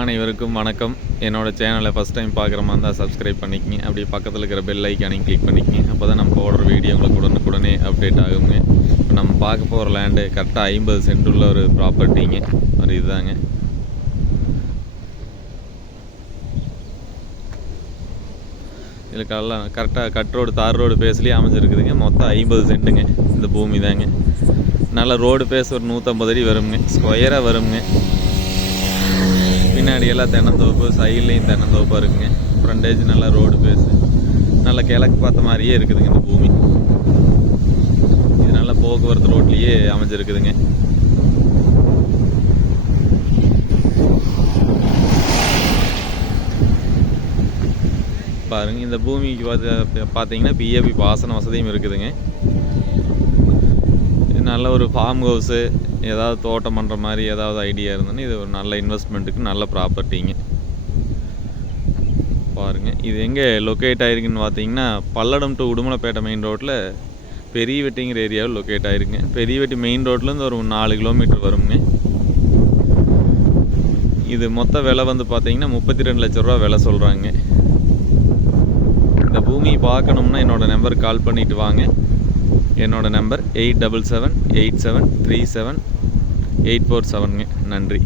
அனைவருக்கும் வணக்கம். என்னோட சேனலை ஃபஸ்ட் டைம் பார்க்குற மாதிரி இருந்தால் சப்ஸ்கிரைப் பண்ணிக்கங்க. அப்படியே பக்கத்தில் இருக்கிற பெல் ஐக்கானையும் கிளிக் பண்ணிக்கங்க. அப்போ தான் நம்ம போடுற வீடியோ உங்களுக்கு உடனுக்குடனே அப்டேட் ஆகுங்க. இப்போ நம்ம பார்க்க போகிற லேண்டு கரெக்டாக 50 சென்ட் உள்ள ஒரு ப்ராப்பர்ட்டிங்க. ஒரு இதுதாங்க. இதுக்கெல்லாம் கரெக்டாக கட் ரோடு தார் ரோடு பேஸ்லேயே அமைஞ்சிருக்குதுங்க. மொத்தம் 50 சென்ட்டுங்க இந்த பூமி தாங்க. நல்ல ரோடு பேஸ் ஒரு 150 அடி வருங்க, ஸ்கொயராக வருங்க. பின்னாடி எல்லாம் தென்னந்தோப்பு, சைட்லேயும் தென்னந்தோப்பாக இருக்குங்க. ஃப்ரண்டேஜ் நல்லா ரோடு பேஸு, நல்லா கிழக்கு பார்த்த மாதிரியே இருக்குதுங்க இந்த பூமி. இது நல்லா போக்குவரத்து ரோட்லேயே அமைஞ்சிருக்குதுங்க. பாருங்க, இந்த பூமிக்கு பார்த்தீங்கன்னா பிஏபி பாசன வசதியும் இருக்குதுங்க. நல்ல ஒரு ஃபார்ம் ஹவுஸு, ஏதாவது தோட்டம் பண்ணுற மாதிரி ஏதாவது ஐடியா இருந்ததுன்னு இது ஒரு நல்ல இன்வெஸ்ட்மெண்ட்டுக்கு நல்ல ப்ராப்பர்ட்டிங்க. பாருங்கள், இது எங்கே லொக்கேட் ஆகிருக்குன்னு பார்த்தீங்கன்னா பல்லடம் டு உடுமலைப்பேட்டை மெயின் ரோட்டில் பெரிய வெட்டிங்கிற ஏரியாவில் லொக்கேட் ஆகிருக்குங்க. பெரிய வெட்டி மெயின் ரோட்லேருந்து ஒரு 4 கிலோமீட்டர் வருங்க. இது மொத்த விலை வந்து பார்த்தீங்கன்னா 32 லட்ச ரூபா விலை சொல்கிறாங்க. இந்த பூமியை பார்க்கணும்னா என்னோடய நம்பருக்கு கால் பண்ணிவிட்டு வாங்க. என்னோடய நம்பர் 8778737847. நன்றி.